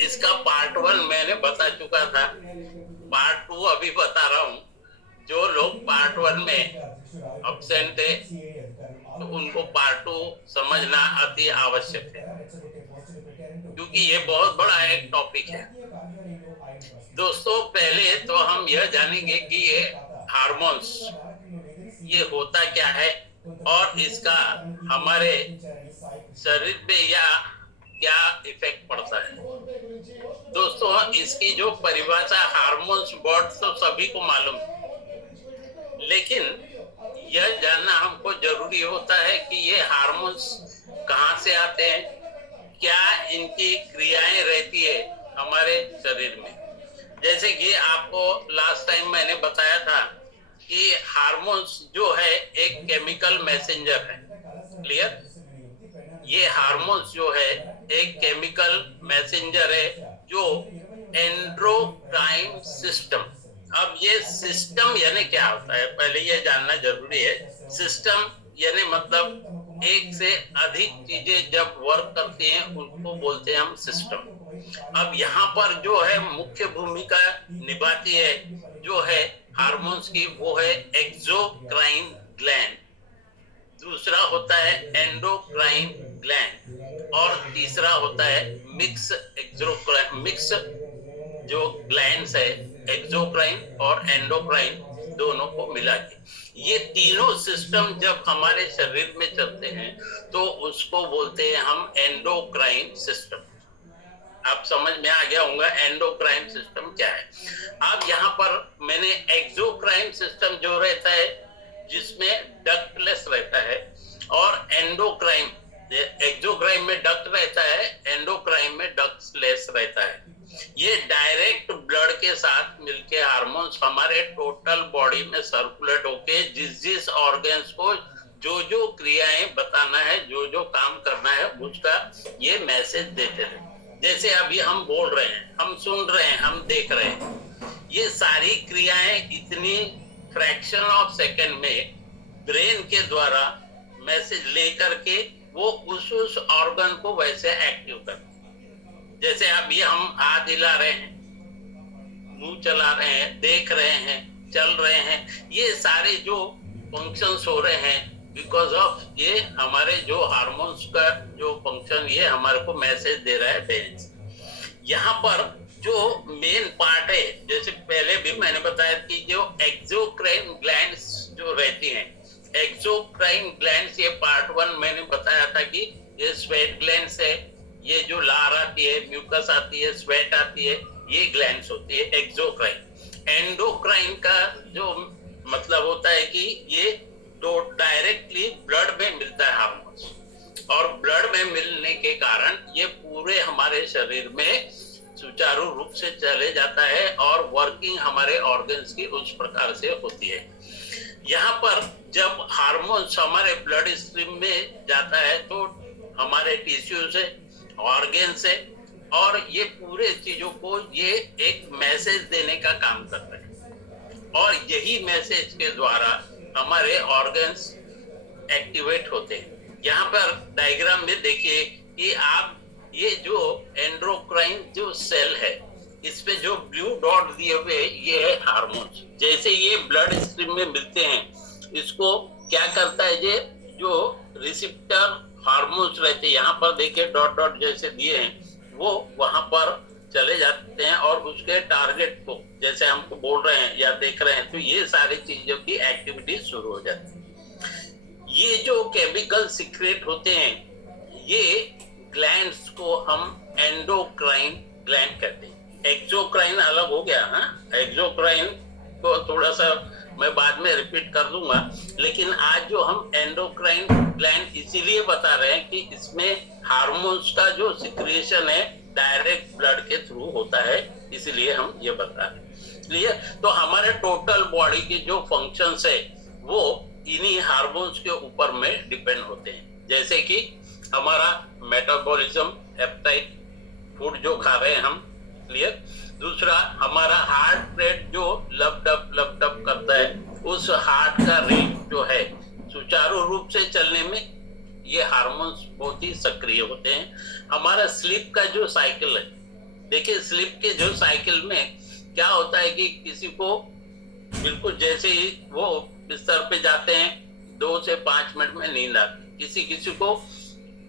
इसका पार्ट 1 मैंने बता चुका था, पार्ट 2 अभी बता रहा हूँ। जो लोग पार्ट 1 में अब्सेंट थे तो उनको पार्ट 2 समझना अति आवश्यक है, क्योंकि ये बहुत बड़ा एक टॉपिक है। दोस्तों, पहले तो हम यह जानेंगे कि ये हार्मोन्स ये होता क्या है और इसका हमारे शरीर पे या क्या इफेक्ट पड़ता है। दोस्तों, इसकी जो परिभाषा हार्मोन्स वर्ड तो सभी को मालूम है, लेकिन यह जानना हमको जरूरी होता है कि ये हार्मोन्स कहाँ से आते हैं, क्या इनकी क्रियाएं रहती है हमारे शरीर में। जैसे कि आपको लास्ट टाइम मैंने बताया था कि हार्मोन्स जो है एक केमिकल मैसेंजर है। क्लियर? ये हार्मोन्स जो है एक केमिकल मैसेंजर है जो एंडोक्राइन सिस्टम। अब ये सिस्टम यानी क्या होता है, पहले ये जानना जरूरी है। सिस्टम यानी मतलब एक से अधिक चीजें जब वर्क करती हैं उनको बोलते हैं हम सिस्टम। अब यहाँ पर जो है मुख्य भूमिका निभाती है जो है हार्मोन्स की, वो है एक्सोक्राइन ग्लैंड, दूसरा होता है एंडोक्राइन ग्लैंड और तीसरा होता है मिक्स एक्सोक्राइन। मिक्स जो ग्लैंड्स है एक्सोक्राइन और एंडोक्राइन दोनों को मिला के, ये तीनों सिस्टम जब हमारे शरीर में चलते हैं तो उसको बोलते हैं हम एंडोक्राइन सिस्टम। आप समझ में आ गया होगा एंडोक्राइन सिस्टम क्या है। अब यहाँ पर मैंने एक्सोक्राइन सिस्टम जो रहता है जिसमें डक्टलेस रहता है, और एंडोक्राइन, एक्सोक्राइन में डक्ट रहता है, एंडोक्राइन में डक्टलेस रहता है। ये डायरेक्ट ब्लड के साथ मिलके हार्मोन्स हमारे टोटल बॉडी में सर्कुलेट होके जिस जिस ऑर्गन्स को जो जो क्रियाएं बताना है, जो जो काम करना है, उसका ये मैसेज देते हैं। जैसे अभी हम बोल रहे हैं, हम सुन रहे हैं, हम देख रहे हैं, ये सारी क्रियाएं इतनी फ्रैक्शन ऑफ सेकेंड में ब्रेन के द्वारा मैसेज लेकर के वो उस ऑर्गन को वैसे एक्टिव करते हैं। जैसे अभी हम हाथ हिला रहे हैं, मुंह चला रहे हैं, देख रहे हैं, चल रहे हैं, ये सारे जो फंक्शंस हो रहे हैं बिकॉज ऑफ ये हमारे जो हार्मोन्स का जो फंक्शन ये हमारे को मैसेज दे रहा है ब्रेन से। यहाँ पर जो मेन पार्ट है, जैसे पहले भी मैंने बताया कि जो एक्सोक्राइन ग्लैंड्स जो रहती हैं, एक्सोक्राइन ग्लैंड्स ये पार्ट 1 मैंने बताया था कि ये स्वेट ग्लैंड्स है, ये जो लार आती है, म्यूकस आती है, स्वेट आती है, ये ग्लैंड्स होती है एक्सोक्राइन। एंडोक्राइन का जो मतलब होता है कि ये तो डायरेक्टली ब्लड में मिलता है हार्मोन्स, और ब्लड में मिलने के कारण ये पूरे हमारे शरीर में सुचारू रूप से चले जाता है और वर्किंग हमारे ऑर्गन्स की उस प्रकार से होती है। यहाँ पर जब हार्मोन्स हमारे ब्लड स्ट्रीम में जाता है तो हमारे टिश्यू से, ऑर्गन से, और ये पूरे चीजों को ये एक मैसेज देने का काम करता है, और यही मैसेज के द्वारा हमारे ऑर्गन्स एक्टिवेट होते हैं। यहाँ पर डायग्राम में देखिए कि आप ये जो एंडोक्राइन जो सेल है, इस पे जो ब्लू डॉट दिए हुए ये है हार्मोन्स। जैसे ये ब्लड स्ट्रीम में मिलते हैं, इसको क्या करता है, ये जो रिसेप्टर हार्मोन्स रहते हैं, यहाँ पर देखिए डॉट डॉट जैसे दिए हैं, वो वहां पर चले जाते हैं और उसके टारगेट को, जैसे हमको बोल रहे हैं या देख रहे हैं, तो ये सारी चीजों की एक्टिविटी शुरू हो जाती है। ये जो केमिकल सीक्रेट होते हैं, ये ग्लैंड्स को हम एंडोक्राइन ग्लैंड कहते हैं। एक्सोक्राइन अलग हो गया, हाँ, एक्सोक्राइन को थोड़ा सा मैं बाद में रिपीट कर दूंगा, लेकिन आज जो हम एंडोक्राइन ग्लैंड इसीलिए बता रहे हैं कि इसमें हार्मोन्स का जो सिक्रेशन है डायरेक्ट ब्लड के थ्रू होता है, इसलिए हम ये बता रहे हैं। इसलिए तो हमारे टोटल बॉडी के जो फंक्शंस है वो इन्हीं हार्मोन्स के ऊपर में डिपेंड होते हैं। जैसे कि हमारा मेटाबॉलिज्म, एपेटाइट, फूड जो खा रहे हैं हम, क्लियर। दूसरा हमारा हार्ट रेट जो लप डप करता है, उस हार्ट का रेट जो है सुचारू रूप से चलने में ये हार्मोन्स बहुत ही सक्रिय होते हैं। हमारा स्लीप का जो साइकिल है, देखिए स्लीप के जो साइकिल में क्या होता है कि किसी को बिल्कुल जैसे ही वो बिस्तर पे जाते हैं 2 से 5 मिनट में नींद आती, किसी किसी को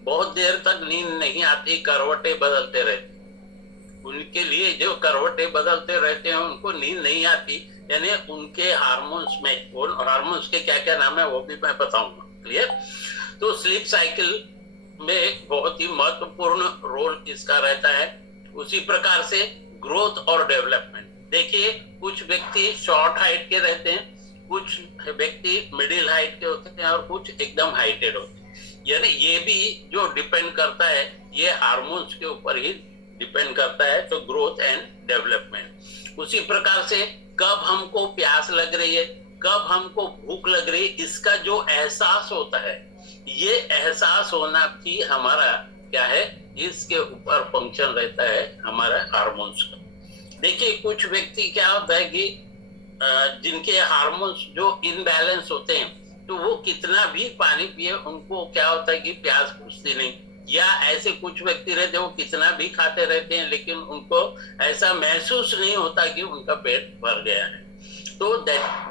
बहुत देर तक नींद नहीं आती, करवटें बदलते रहते, उनके लिए जो करवटें बदलते रहते हैं उनको नींद नहीं आती, यानी उनके हार्मोन्स में, वो हार्मोन्स के क्या क्या नाम है वो भी मैं बताऊंगा। क्लियर? तो स्लीप साइकिल में बहुत ही महत्वपूर्ण रोल इसका रहता है। उसी प्रकार से ग्रोथ और डेवलपमेंट, देखिए कुछ व्यक्ति शॉर्ट हाइट के रहते हैं, कुछ व्यक्ति मिडिल हाइट के होते हैं और कुछ एकदम हाइटेड होते हैं, यानी ये भी जो डिपेंड करता है ये हार्मोन्स के ऊपर ही डिपेंड करता है। तो ग्रोथ एंड डेवलपमेंट। उसी प्रकार से कब हमको प्यास लग रही है, कब हमको भूख लग रही है, इसका जो एहसास होता है, ये एहसास होना भी हमारा क्या है, इसके ऊपर फंक्शन रहता है हमारा हार्मोन्स का। देखिए कुछ व्यक्ति क्या होता है कि जिनके हार्मोन्स जो इनबैलेंस होते हैं, तो वो कितना भी पानी पिए उनको क्या होता है कि प्यास बुझती नहीं, या ऐसे कुछ व्यक्ति रहते हैं वो कितना भी खाते रहते हैं लेकिन उनको ऐसा महसूस नहीं होता कि उनका पेट भर गया है। तो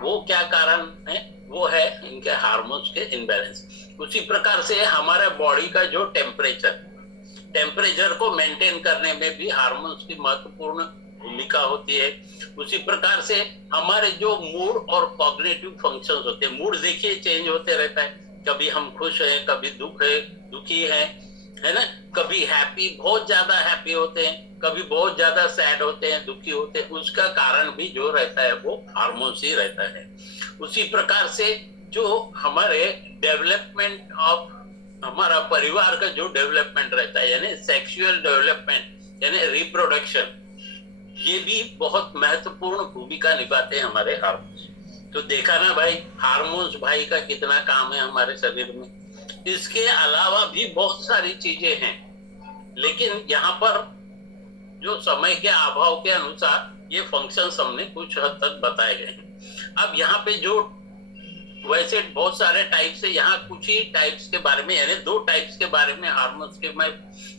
वो क्या कारण है, वो है इनके हार्मोन्स के इनबैलेंस। उसी प्रकार से हमारे बॉडी का जो टेम्परेचर को मेंटेन करने में भी हार्मोन्स की महत्वपूर्ण भूमिका होती है। उसी प्रकार से हमारे जो मूड और कॉग्निटिव फंक्शंस होते हैं, मूड देखिए चेंज होते रहता है, कभी हम खुश हैं, कभी दुखी है ना, कभी हैप्पी, बहुत ज्यादा हैप्पी होते हैं, कभी बहुत ज्यादा सैड होते हैं, दुखी होते हैं, उसका कारण भी जो रहता है वो हार्मोन्स ही रहता है। उसी प्रकार से जो हमारे डेवलपमेंट ऑफ हमारा परिवार का जो डेवलपमेंट रहता है, यानी सेक्सुअल डेवलपमेंट यानी रिप्रोडक्शन, ये भी बहुत महत्वपूर्ण भूमिका निभाते हैं हमारे हार्मोन्स। तो देखा ना भाई, हार्मोन्स भाई का कितना काम है हमारे शरीर में। इसके अलावा भी बहुत सारी चीजें हैं, लेकिन यहाँ पर जो समय के अभाव के अनुसार ये फंक्शंस हमने कुछ हद तक बताए गए हैं। अब यहाँ पे जो वैसे बहुत सारे टाइप्स है, यहाँ कुछ ही टाइप्स के बारे में, यानी 2 टाइप्स के बारे में हार्मोन्स के मैं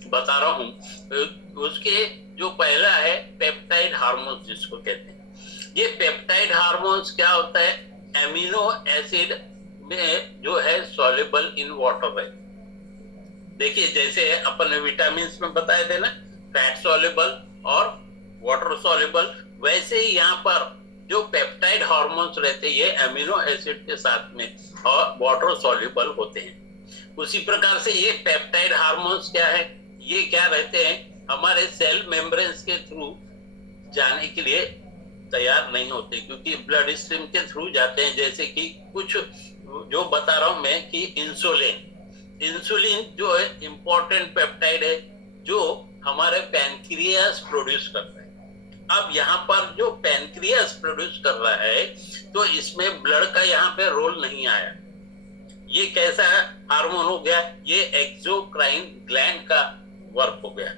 बता रहा हूँ। उसके जो पहला है पेप्टाइड हार्मोन्स जिसको कहते हैं। ये पेप्टाइड हार्मोन्स क्या होता है, एमिनो एसिड में जो है सॉल्युबल इन वाटर है। देखिए जैसे अपन विटामिन में बताए थे ना, फैट सॉल्युबल और वाटर सॉल्युबल, वैसे ही यहाँ पर जो पेप्टाइड हार्मोन्स रहते हैं ये एमिनो एसिड के साथ में और वाटर सॉल्युबल होते हैं। उसी प्रकार से ये पेप्टाइड हार्मोन्स क्या है, ये क्या रहते हैं, हमारे सेल मेम्ब्रेन्स के थ्रू जाने के लिए तैयार नहीं होते, क्योंकि ब्लड स्ट्रीम के थ्रू जाते हैं। जैसे कि कुछ जो बता रहा हूं मैं कि इंसुलिन जो है इंपॉर्टेंट पेप्टाइड है जो हमारे पैनक्रियास प्रोड्यूस करता है। अब यहाँ पर जो पैनक्रियास प्रोड्यूस कर रहा है, तो इसमें ब्लड का यहाँ पे रोल नहीं आया। ये कैसा हार्मोन हो गया, ये एक्सोक्राइन ग्लैंड का वर्क हो गया,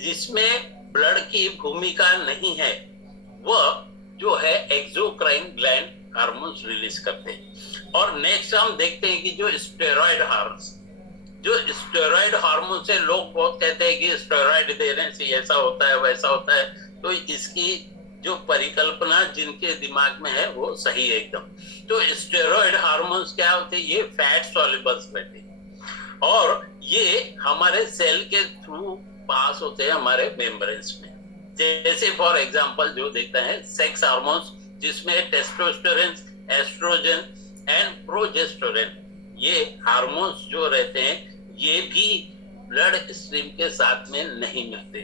जिसमें ब्लड की भूमिका नहीं है। वह जो है एक्सोक्राइन ग्लैंड हार्मोन्स रिलीज करते हैं। और नेक्स्ट हम देखते हैं कि जो स्टेरॉइड हार्मोन से लोग बहुत कहते हैं कि स्टेरॉइड देने से ऐसा होता है वैसा होता है, तो इसकी जो परिकल्पना जिनके दिमाग में है वो सही है एकदम। तो स्टेरॉइड हार्मोन्स क्या होते हैं, ये फैट सॉल्युबल्स रहते हैं और ये हमारे सेल के थ्रू पास होते हैं हमारे मेम्ब्रेन्स में। जैसे फॉर एग्जांपल जो देखते हैं सेक्स हार्मोन्स, जिसमें टेस्टोस्टेरोन, एस्ट्रोजन एंड प्रोजेस्टेरोन, ये हार्मोन्स जो रहते हैं ये भी ब्लड स्ट्रीम के साथ में नहीं मिलते।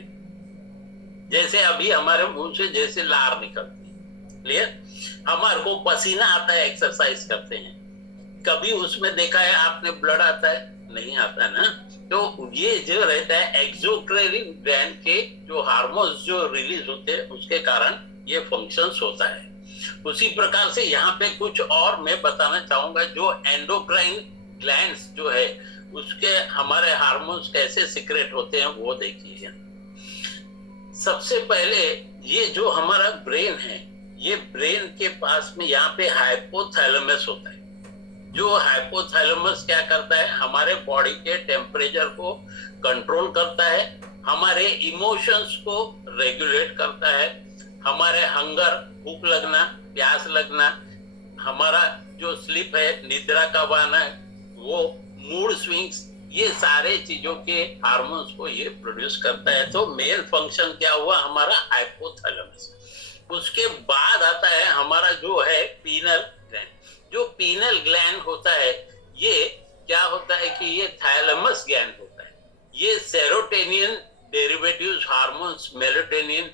जैसे अभी हमारे मुंह से जैसे लार निकलती है, क्लियर, हमारे को पसीना आता है एक्सरसाइज करते हैं, कभी उसमें देखा है आपने ब्लड आता है, नहीं आता ना। तो ये जो रहता है एक्सोक्राइन ग्लैंड के जो हार्मोन्स जो रिलीज होते हैं उसके कारण ये फंक्शंस होता है। उसी प्रकार से यहाँ पे कुछ और मैं बताना चाहूंगा, जो एंडोक्राइन ग्लैंड्स जो है उसके हमारे हार्मोन्स कैसे सीक्रेट होते हैं वो देखिए। सबसे पहले ये जो हमारा ब्रेन है, ये ब्रेन के पास में यहाँ पे हाइपोथैलेमस होता है। जो हाइपोथैलेमस क्या करता है, हमारे बॉडी के टेम्परेचर को कंट्रोल करता है हमारे इमोशंस को रेगुलेट करता है, हमारे हंगर, भूख लगना, प्यास लगना, हमारा जो स्लीप है, निद्रा कब आना, वो मूड स्विंग्स, ये सारे चीजों के हार्मोन्स को ये प्रोड्यूस करता है। तो मेल फंक्शन क्या हुआ हमारा हाइपोथैलेमस। उसके बाद आता है हमारा जो है पीनल ग्लैंड। जो पीनल ग्लैंड होता है ये क्या होता है कि ये थैलेमस ग्लैंड होता है। ये सेरोटोनिन डेरिवेटिव्स हार्मोन्स, मेलाटोनिन,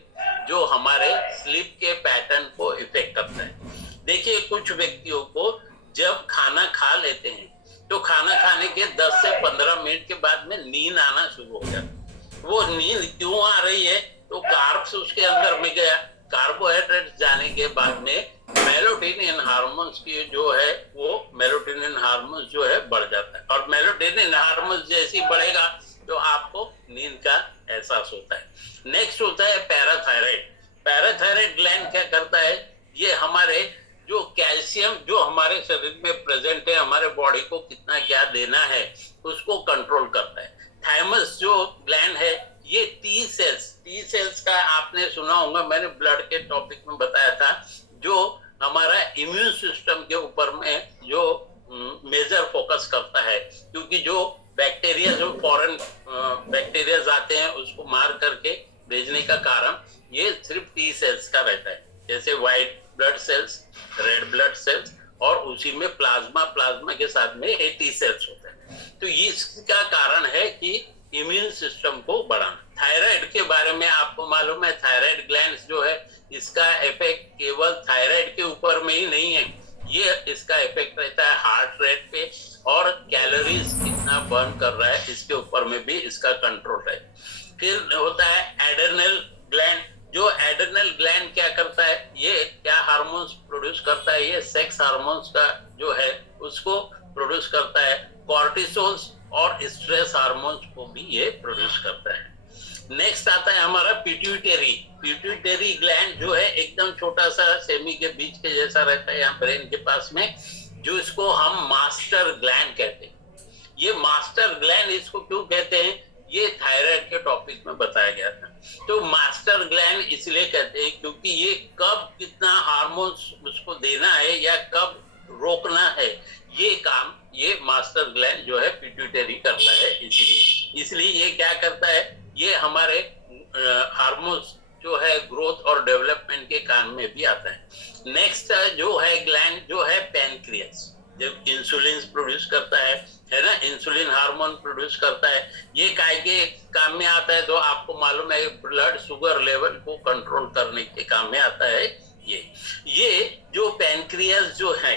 जो हमारे स्लीप के पैटर्न को इफेक्ट करता है। देखिए कुछ व्यक्तियों को जब खाना खा लेते हैं तो खाना खाने के 10 से 15 मिनट के बाद में नींद आना शुरू हो जाता है। वो नींद क्यों आ रही है? तो कार्ब्स उसके अंदर में गया, कार्बोहाइड्रेट जाने के बाद में मेलाटोनिन हार्मोन्स की जो है वो मेलाटोनिन हार्मोन्स जो है बढ़ जाता है, और मेलाटोनिन हार्मोन्स जैसी बढ़ेगा तो आपको नींद का एहसास होता है। नेक्स्ट होता है पैराथायराइड। पैराथायराइड ग्लैंड क्या करता है? ये हमारे जो कैल्शियम जो हमारे शरीर में प्रेजेंट है, हमारे बॉडी को कितना क्या देना है उसको कंट्रोल करता है। थाइमस जो ग्लैंड है ये टी सेल्स का आपने सुना होगा, मैंने ब्लड के टॉपिक में बताया था, जो हमारा इम्यून सिस्टम के ऊपर में जो मेजर फोकस करता है, क्योंकि जो बैक्टीरिया, जो फॉरेन बैक्टीरिया आते हैं उसको मार करके भेजने का कारण ये सिर्फ टी सेल्स का रहता है, जैसे white blood cells, red blood cells, और उसी में प्लाज्मा के साथ में टी सेल्स होता है। तो इसका कारण है कि इम्यून सिस्टम को बढ़ाना। थायराइड के बारे में आपको मालूम है, थायराइड ग्लैंड जो है इसका इफेक्ट केवल थायराइड के ऊपर में ही नहीं है, ये इसका इफेक्ट रहता है हार्ट रेट पे, और कैलोरीज कितना बर्न कर रहा है इसके ऊपर में भी इसका कंट्रोल है। फिर होता है एड्रेनल ग्लैंड। जो एड्रेनल ग्लैंड क्या करता है? ये क्या हार्मोन्स प्रोड्यूस करता है? ये सेक्स हार्मोन्स का जो है उसको प्रोड्यूस करता है। कॉर्टिसोल्स और स्ट्रेस हार्मोन्स को भी ये प्रोड्यूस करता है। नेक्स्ट आता है हमारा पिट्यूटरी। पिट्यूटरी ग्लैंड जो है एकदम छोटा सा सेमी के बीच के जैसा रहता है यहाँ ब्रेन के पास में, जो इसको हम मास्टर ग्लैंड कहते हैं। ये मास्टर ग्लैंड इसको क्यों कहते हैं? ये थायराइड के टॉपिक में बताया गया था। तो मास्टर ग्लैंड इसलिए कहते हैं क्योंकि ये कब कितना हार्मोन्स उसको देना है या कब रोकना है, ये काम ये मास्टर ग्लैंड जो है पिट्यूटरी करता है। इसलिए ये क्या करता है? ये हमारे हार्मोन्स जो है ग्रोथ और डेवलपमेंट के काम में भी आता है। नेक्स्ट जो है ग्लैंड जो है पैनक्रियास, जब इंसुलिन प्रोड्यूस करता है ना, इंसुलिन हार्मोन प्रोड्यूस करता है। ये काय के काम में आता है? तो आपको मालूम है ब्लड शुगर लेवल को कंट्रोल करने के काम में आता है। ये जो पैनक्रियास जो है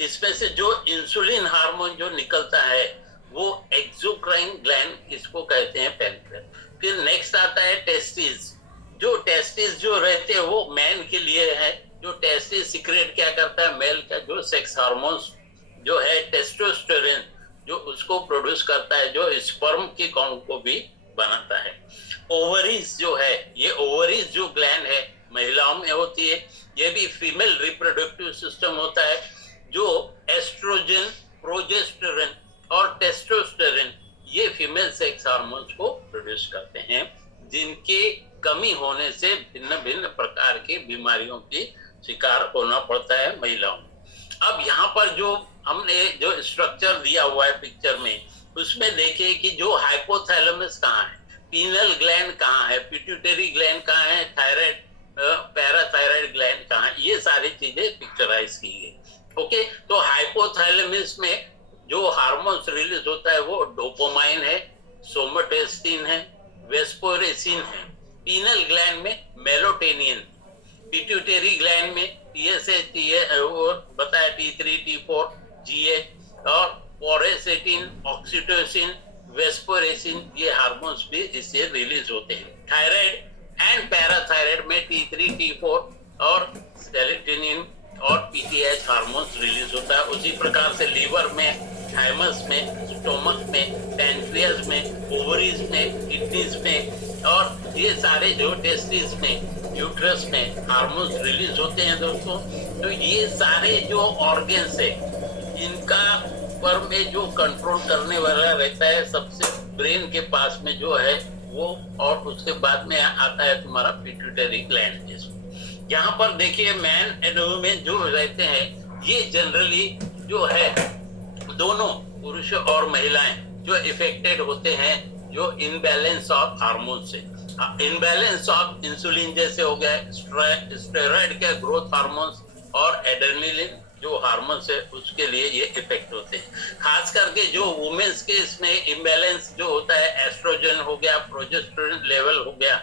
इसमें से जो इंसुलिन हार्मोन जो निकलता है वो एक्सोक्राइन ग्लैंड इसको कहते हैं पैनक्रियास। फिर नेक्स्ट आता है टेस्टिस। जो टेस्टिस जो रहते हैं वो मैन के लिए है। जो टेस्टिस सीक्रेट क्या करता है? मेल का जो सेक्स हार्मोन्स जो है टेस्टोस्टेरोन जो उसको प्रोड्यूस करता है, जो स्पर्म के काउंट को भी बनाता है। ओवरीज जो है, ये ओवरीज जो ग्लैंड है महिलाओं में होती है। ये भी फीमेल रिप्रोडक्टिव सिस्टम होता है, जो एस्ट्रोजन, प्रोजेस्टेरोन और टेस्टोस्टेरोन ये फीमेल सेक्स हार्मोन्स को प्रोड्यूस करते हैं, जिनके कमी होने से भिन्न भिन्न प्रकार की बीमारियों की शिकार होना पड़ता है महिलाओं में। अब यहाँ पर जो हमने जो स्ट्रक्चर दिया हुआ है पिक्चर में, उसमें देखिए कि जो हाइपोथैलेमस कहाँ है, पीनल ग्लैंड कहाँ है, पिट्यूटरी ग्लैंड कहाँ है, थायराइड पैराथायराइड ग्लैंड कहाँ है, ये सारी चीजें पिक्चराइज की गई। ओके, तो हाइपोथैलेमस में जो हार्मोन्स रिलीज होता है वो डोपामाइन है, सोमाटोस्टिन है, वेस्पोरेसिन है। पीनल ग्लैंड में मेलाटोनिन, पिट्यूटरी ग्लैंड में TSH, वो बताया T3, T4, GH, और पोरेसेटिन, ऑक्सीटोसिन, वेस्पोरेसिन, ये हार्मोन्स भी इससे रिलीज होते हैं। थायराइड एंड पैराथायराइड में T3, T4 और सेरोटोनिन और PTH हार्मोन्स रिलीज होता है। उसी प्रकार से लीवर में, थाइमस में, स्टोमक में, पैनक्रियास में, ओवरीज में, किडनीज में, और ये सारे जो टेस्टिस में, यूट्रस में हार्मोन्स रिलीज होते हैं दोस्तों। तो ये सारे जो ऑर्गन्स है इनका पर में जो कंट्रोल करने वाला रहता है, सबसे ब्रेन के पास में जो है वो, और उसके बाद में आता है तुम्हारा पिट्यूटरी ग्लैंड। यहाँ पर देखिए मैन एंड वुमेन जो रहते हैं, ये जनरली जो है दोनों पुरुष और महिलाएं जो इफेक्टेड होते हैं जो इनबैलेंस ऑफ हार्मोन से। इनबैलेंस ऑफ इंसुलिन जैसे हो गया, स्टेरॉइड के ग्रोथ हार्मोन्स और एड्रेनलिन जो हार्मोन्स है उसके लिए ये इफेक्ट होते हैं। खास करके जो वुमेन्स के इसमें इम्बैलेंस जो होता है, एस्ट्रोजन हो गया, प्रोजेस्टेरोन लेवल हो गया,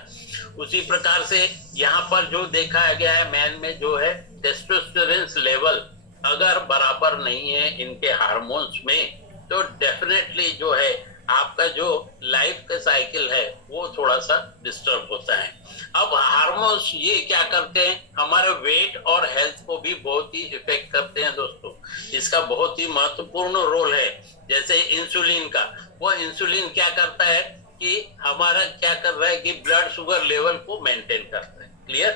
उसी प्रकार से यहाँ पर जो देखा गया है मैन में जो है टेस्टोस्टेरोन लेवल अगर बराबर नहीं है इनके हार्मोन्स में, तो डेफिनेटली जो है आपका जो लाइफ का साइकिल है वो थोड़ा सा डिस्टर्ब होता है। अब हार्मोन्स ये क्या करते हैं, हमारे वेट और हेल्थ को भी बहुत ही इफेक्ट करते हैं दोस्तों। इसका बहुत ही महत्वपूर्ण रोल है। जैसे इंसुलिन का, वो इंसुलिन क्या करता है कि हमारा क्या कर रहा है कि ब्लड शुगर लेवल को मेंटेन करता है। क्लियर?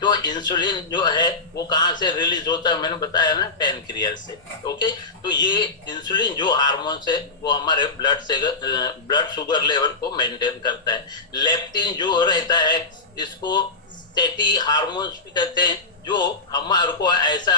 तो इंसुलिन जो है वो कहाँ से रिलीज होता है, मैंने बताया ना, पैनक्रियास से। ओके, तो ये इंसुलिन जो हार्मोन है वो हमारे ब्लड शुगर लेवल को मेंटेन करता है। लेप्टिन जो रहता है इसको सेटी हार्मोन्स भी कहते हैं, जो हमारे को ऐसा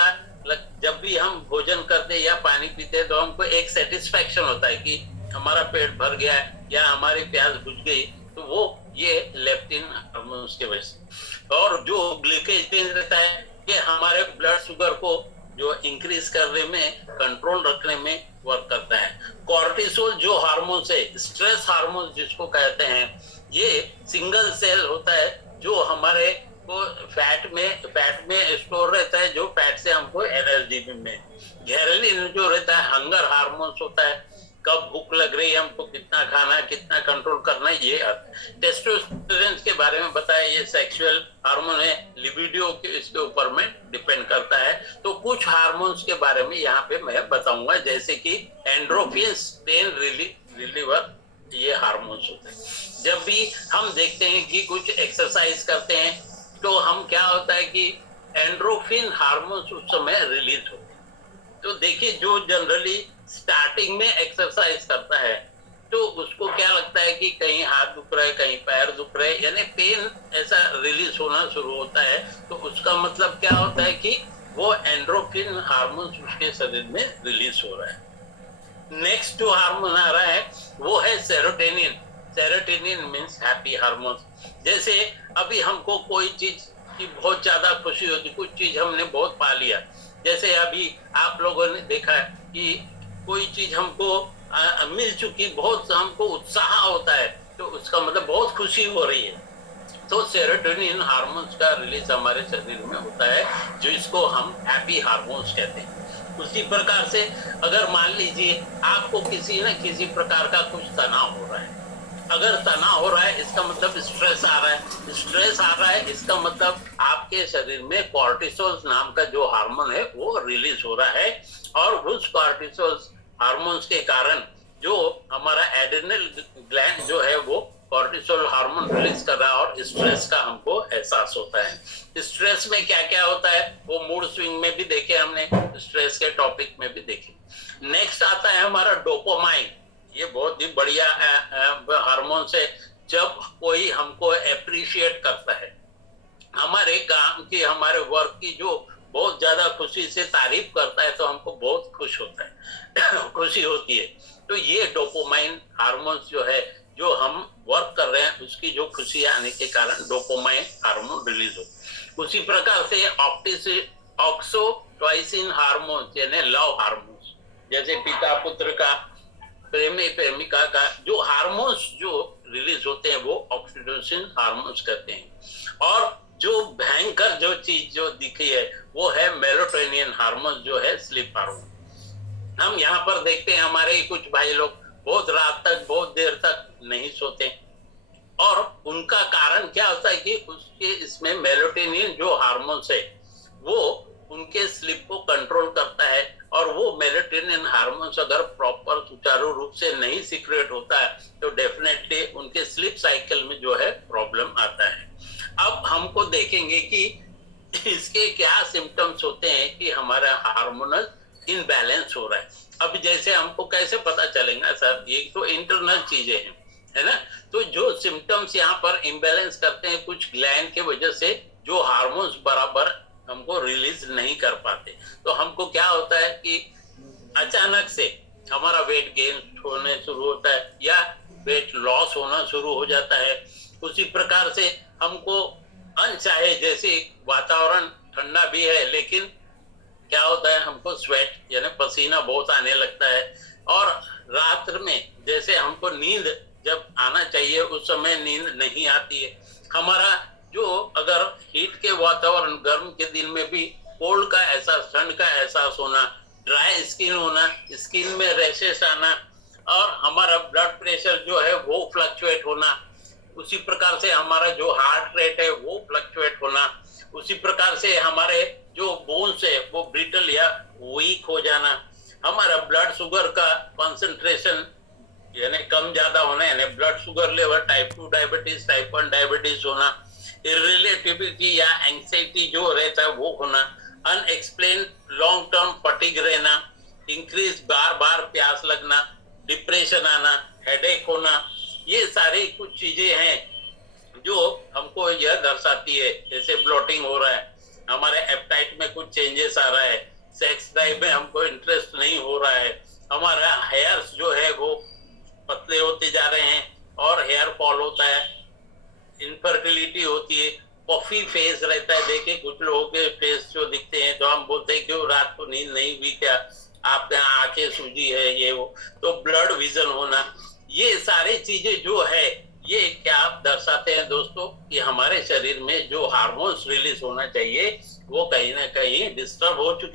जब भी हम भोजन करते या पानी पीते हैं तो हमको एक सेटिस्फैक्शन होता है कि हमारा पेट भर गया है या हमारी प्यास बुझ गई, तो वो ये लेप्टिन हार्मोन्स के वजह से। और जो ग्लूकेज रहता है ये हमारे ब्लड शुगर को जो इंक्रीज करने में, कंट्रोल रखने में वर्क करता है। कॉर्टिसोल जो हार्मोन है, स्ट्रेस हार्मोन जिसको कहते हैं, ये सिंगल सेल होता है जो हमारे को फैट में स्टोर रहता है, जो फैट से हमको एनर्जी भी में। घरेलिन जो रहता है हंगर हार्मोन्स होता है, कब भूख लग रही है हमको, कितना खाना, कितना कंट्रोल करना, ये टेस्टोस्टेरोन के बारे में बताया, ये सेक्सुअल हार्मोन है, लिबिडो के इसके ऊपर में डिपेंड करता है। तो कुछ हार्मोन्स के बारे में यहाँ पे मैं बताऊंगा, जैसे कि एंड्रोफिन्स, पेन रिलीवर, ये हार्मोन्स होते हैं। जब भी हम देखते हैं कि कुछ एक्सरसाइज करते हैं तो हम क्या होता है कि एंड्रोफिन हार्मोन्स उस समय रिलीज होते हैं। तो देखिए जो जनरली स्टार्टिंग में एक्सरसाइज करता है तो उसको क्या लगता है कि कहीं हाथ दुख रहा है, कहीं पैर दुख रहा है, यानी पेन ऐसा रिलीज होना शुरू होता है, तो उसका मतलब क्या होता है कि वो एंड्रोफिन हार्मोन्स उसके शरीर में रिलीज हो रहा है। नेक्स्ट जो हार्मोन आ रहा है वो है serotonin. Serotonin means happy hormone. जैसे अभी हमको कोई चीज की बहुत ज्यादा खुशी होती, कुछ चीज हमने बहुत पा लिया, जैसे अभी आप लोगों ने देखा है कि कोई चीज हमको मिल चुकी, बहुत हमको उत्साह होता है, तो उसका मतलब बहुत खुशी हो रही है, तो सेरोटोनिन हार्मोन्स का रिलीज हमारे शरीर में होता है, जो इसको हम हैप्पी हार्मोन्स कहते हैं। उसी प्रकार से अगर मान लीजिए आपको किसी न किसी प्रकार का कुछ तनाव हो रहा है, अगर तनाव हो रहा है इसका मतलब स्ट्रेस आ रहा है, स्ट्रेस आ रहा है इसका मतलब आपके शरीर में कॉर्टिसोल नाम का जो हार्मोन है वो रिलीज हो रहा है, और उस कॉर्टिसोल हार्मोन्स के कारण जो हमारा एड्रेनल ग्लैंड जो है वो कॉर्टिसोल हार्मोन रिलीज कर रहा है, और स्ट्रेस का हमको एहसास होता है। स्ट्रेस में क्या क्या होता है वो मूड स्विंग में भी देखे हमने, स्ट्रेस के टॉपिक में भी देखे। नेक्स्ट आता है हमारा डोपामाइन। ये बहुत ही बढ़िया हार्मोन है। जब कोई हमको अप्रिशिएट करता है, हमारे काम की, हमारे वर्क की जो बहुत ज्यादा खुशी से तारीफ करता है, तो हमको बहुत खुश होता है खुशी होती है। तो ये डोपामाइन हार्मोन्स जो है, जो हम वर्क कर रहे हैं उसकी जो खुशी आने के कारण डोपामाइन हार्मोन रिलीज हो। उसी प्रकार से ऑक्सीटोसिन हार्मोन यानी लव हार्मोन्स, जैसे पिता पुत्र का, प्रेमी प्रेमिका का जो हार्मोन्स जो रिलीज होते हैं वो ऑक्सीटोसिन हार्मोन्स कहते हैं। और जो भयंकर जो चीज जो दिखी है वो है मेलाटोनिन हार्मोन, जो है स्लीप हार्मोन। हम यहाँ पर देखते हैं हमारे ही कुछ भाई लोग बहुत रात तक, बहुत देर तक नहीं सोते, और उनका कारण क्या होता है कि उसके इसमें मेलाटोनिन जो हार्मोन्स है वो उनके स्लीप को कंट्रोल करता है, और वो मेलाटोनिन हार्मोन्स अगर प्रॉपर सुचारू रूप से नहीं सीक्रेट होता है तो डेफिनेटली उनके स्लीप साइकिल में जो है प्रॉब्लम आता है। अब हमको देखेंगे कि इसके क्या सिम्टम्स होते हैं कि हमारा हार्मोनल इनबैलेंस हो रहा है। अब जैसे हमको कैसे पता चलेगा सर, ये तो इंटरनल चीजें हैं, है ना। तो जो सिम्टम्स यहाँ पर इम्बैलेंस करते हैं कुछ ग्लैंड के वजह से, जो हार्मोन्स बराबर हमको रिलीज नहीं कर पाते, तो हमको क्या होता है कि अचानक से हमारा वेट गेन होने शुरू होता है या वेट लॉस होना शुरू हो जाता है। उसी प्रकार से हमको अनचाहे, जैसे वातावरण ठंडा भी है लेकिन क्या होता है, हमको स्वेट यानी पसीना बहुत आने लगता है। और रात में जैसे हमको नींद जब आना चाहिए उस समय नींद नहीं आती है। हमारा जो अगर हीट के वातावरण, गर्म के दिन में भी कोल्ड का एहसास, ठंड का एहसास होना, ड्राई स्किन होना, स्किन में रैशेस आना, और हमारा ब्लड प्रेशर जो है वो फ्लक्चुएट होना, उसी प्रकार से हमारा जो हार्ट रेट है वो फ्लक्चुएट होना, उसी प्रकार से हमारे जो बोन्स है वो ब्रिटल या वीक हो जाना, हमारा ब्लड शुगर का कंसंट्रेशन यानी कम ज्यादा होना, यानी blood sugar level, type 2 diabetes, type 1 diabetes होना, इरिलेटिविटी या एंग्जाइटी जो रहता है वो होना, अनएक्सप्लेन लॉन्ग टर्म फटीग रहना, इंक्रीज बार बार प्यास लगना, डिप्रेशन आना, हेडेक होना, ये सारी कुछ चीजें हैं जो हमको यह दर्शाती है। जैसे ब्लोटिंग हो रहा है, हमारे एपेटाइट में कुछ चेंजेस आ रहा है, सेक्स ड्राइव में हमको इंटरेस्ट नहीं हो रहा है, हमारा हेयर्स जो है वो पतले होते जा रहे हैं और हेयर फॉल होता है, इनफर्टिलिटी होती है, पफी फेस रहता है। देखिए कुछ लोगों के फेस जो दिखते हैं तो हम बोलते हैं क्यों रात को नींद नहीं हुई क्या, आपके आंखें सूजी है, ये वो। तो ब्लड विजन होना, ये सारी चीजें जो है ये क्या दर्शाते हैं दोस्तों कि हमारे शरीर में जो हार्मोन्स रिलीज होना चाहिए वो कहीं ना कहीं डिस्टर्ब हो चुके